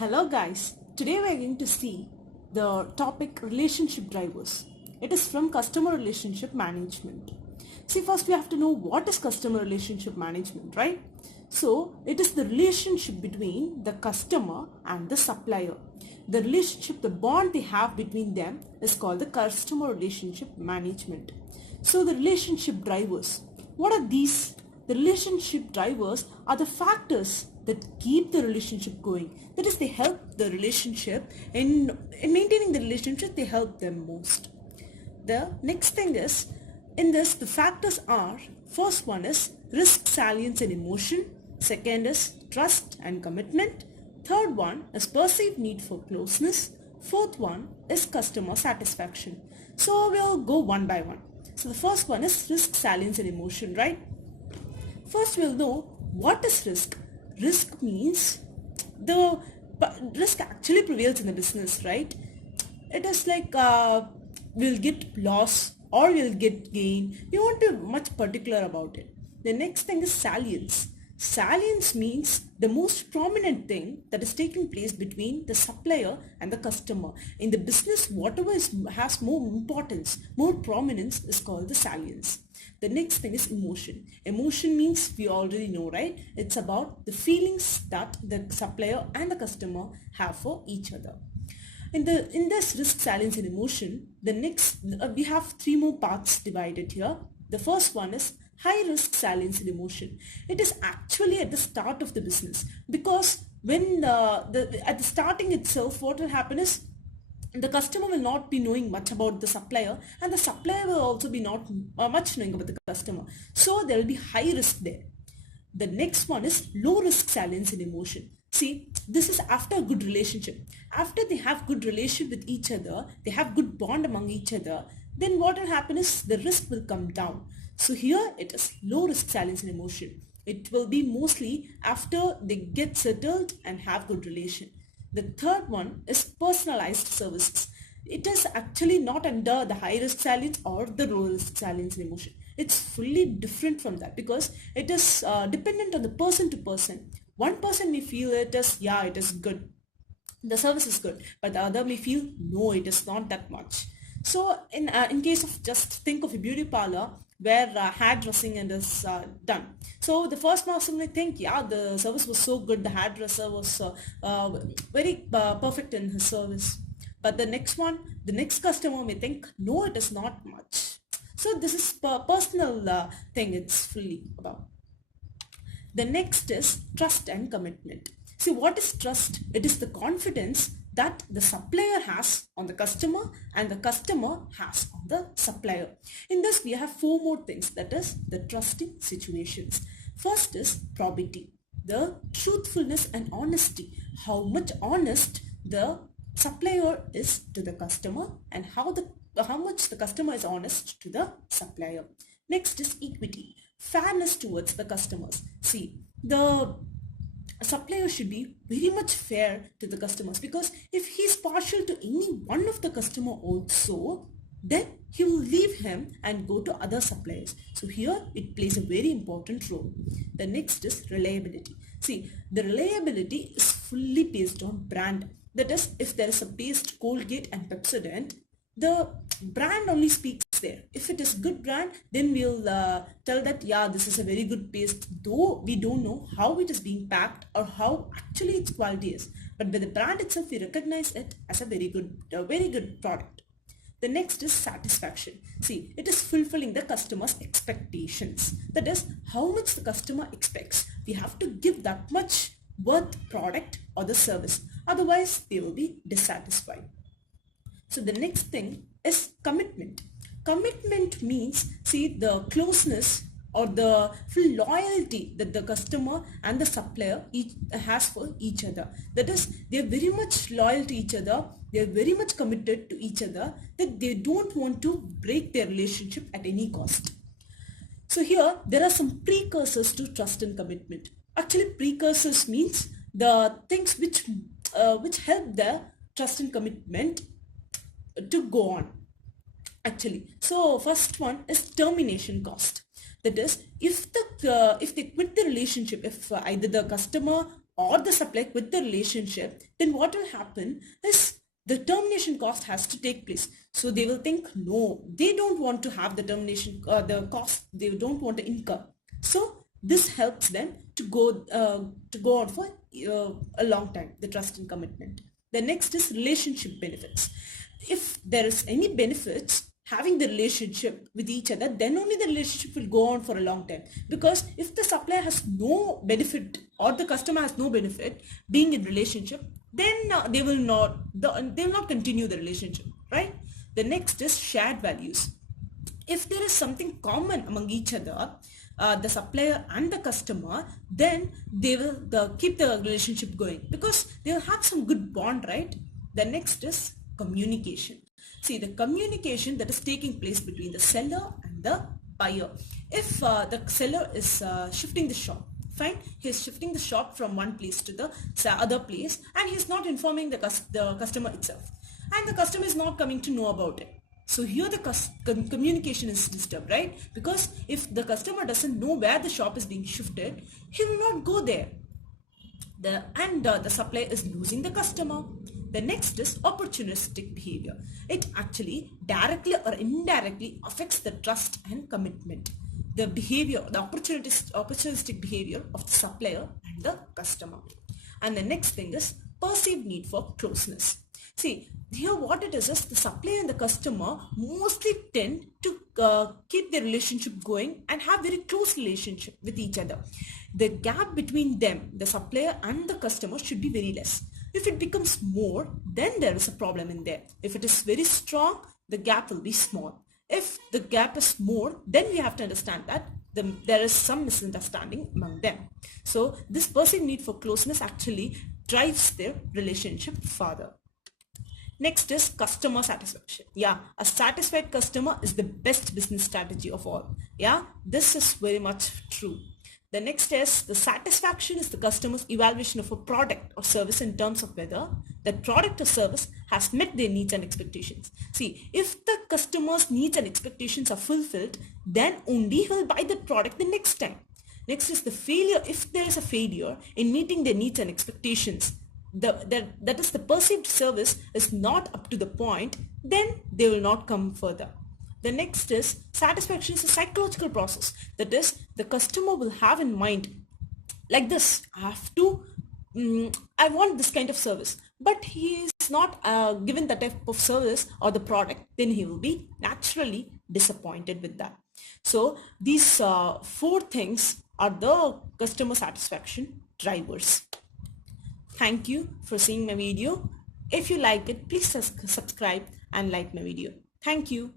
Hello guys, today we are going to see the topic relationship drivers. It is from customer relationship management. See, first we have to know what is customer relationship management, right? So it is the relationship between the customer and the supplier. The relationship, the bond they have between them is called the customer relationship management. So the relationship drivers, what are these? The relationship drivers are the factors that keep the relationship going. That is, they help the relationship in maintaining the relationship, they help them most. The next thing is, in this, the factors are, first one is risk, salience and emotion. Second is trust and commitment. Third one is perceived need for closeness. Fourth one is customer satisfaction. So we'll go one by one. So the first one is risk, salience and emotion, right? First we'll know what is risk. Risk means the risk actually prevails in the business, right? It is like we'll get loss or we'll get gain. You won't be much particular about it. The next thing is salience. Salience means the most prominent thing that is taking place between the supplier and the customer. In the business, whatever has more importance, more prominence is called the salience. The next thing is emotion. Emotion means we already know, right? It's about the feelings that the supplier and the customer have for each other. In this risk, salience and emotion, the next we have three more parts divided here. The first one is high risk, salience and emotion. It is actually at the start of the business, because when at the starting itself, what will happen is the customer will not be knowing much about the supplier, and the supplier will also be not much knowing about the customer. So there will be high risk there. The next one is low risk, salience and emotion. See, this is after a good relationship. After they have good relationship with each other, they have good bond among each other, then what will happen is the risk will come down. So here it is low risk, salience and emotion. It will be mostly after they get settled and have good relation. The third one is personalized services. It is actually not under the high risk salience or the low risk salience and emotion. It's fully different from that, because it is dependent on the person to person. One person may feel it is, yeah, it is good, the service is good, but the other may feel, no, it is not that much. So in case of, just think of a beauty parlor where hairdressing and is done. So the first person may think, yeah, the service was so good, the hairdresser was very perfect in his service. But the next customer may think, no, it is not much. So this is personal thing it's fully about. The next is trust and commitment. See, what is trust? It is the confidence that the supplier has on the customer and the customer has on the supplier. In this, we have four more things, that is the trusting situations. First is probity, the truthfulness and honesty. How much honest the supplier is to the customer, and how much the customer is honest to the supplier. Next is equity, fairness towards the customers. See, the supplier should be very much fair to the customers, because if he is partial to any one of the customer also, then he will leave him and go to other suppliers. So here it plays a very important role. The next is reliability. See, the reliability is fully based on brand. That is, if there is a paste, Colgate and Pepsodent, the brand only speaks there. If it is good brand, then we'll tell that, yeah, this is a very good paste, though we don't know how it is being packed or how actually its quality is. But by the brand itself, we recognize it as a very good product. The next is satisfaction. See, it is fulfilling the customer's expectations. That is, how much the customer expects. We have to give that much worth product or the service. Otherwise, they will be dissatisfied. So the next thing is commitment. Commitment means, see, the closeness or the full loyalty that the customer and the supplier has for each other. That is, they are very much loyal to each other. They are very much committed to each other, that they don't want to break their relationship at any cost. So here there are some precursors to trust and commitment. Actually, precursors means the things which help the trust and commitment to go on. Actually, so first one is termination cost. That is, if they quit the relationship, if either the customer or the supplier quit the relationship, then what will happen is the termination cost has to take place. So they will think, no, they don't want to have the termination, the cost they don't want to incur. So this helps them to go on for a long time, the trust and commitment. The next is relationship benefits. If there is any benefits having the relationship with each other, then only the relationship will go on for a long time. Because if the supplier has no benefit or the customer has no benefit being in relationship, then they will not continue the relationship, right? The next is shared values. If there is something common among each other, the supplier and the customer, then they will keep the relationship going because they will have some good bond, right? The next is communication. See, the communication that is taking place between the seller and the buyer. If the seller is shifting the shop, fine, he is shifting the shop from one place to the other place, and he is not informing the customer itself, and the customer is not coming to know about it. So here the communication is disturbed, right? Because if the customer doesn't know where the shop is being shifted, he will not go there. The supplier is losing the customer. The next is opportunistic behavior. It actually directly or indirectly affects the trust and commitment. The behavior, the opportunistic behavior of the supplier and the customer. And the next thing is perceived need for closeness. See, here what it is the supplier and the customer mostly tend to keep their relationship going and have very close relationship with each other. The gap between them, the supplier and the customer, should be very less. If it becomes more, then there is a problem in there. If it is very strong, the gap will be small. If the gap is more, then we have to understand that there is some misunderstanding among them. So this perceived need for closeness actually drives their relationship further. Next is customer satisfaction. Yeah, a satisfied customer is the best business strategy of all. Yeah, this is very much true. The next is the satisfaction is the customer's evaluation of a product or service in terms of whether that product or service has met their needs and expectations. See, if the customer's needs and expectations are fulfilled, then only he will buy the product the next time. Next is the failure. If there is a failure in meeting their needs and expectations, that is the perceived service is not up to the point, then they will not come further. The next is satisfaction is a psychological process. That is, the customer will have in mind like this, I want this kind of service, but he is not given that type of service or the product, then he will be naturally disappointed with that. So these 4 things are the customer satisfaction drivers. Thank you for seeing my video. If you like it, please subscribe and like my video. Thank you.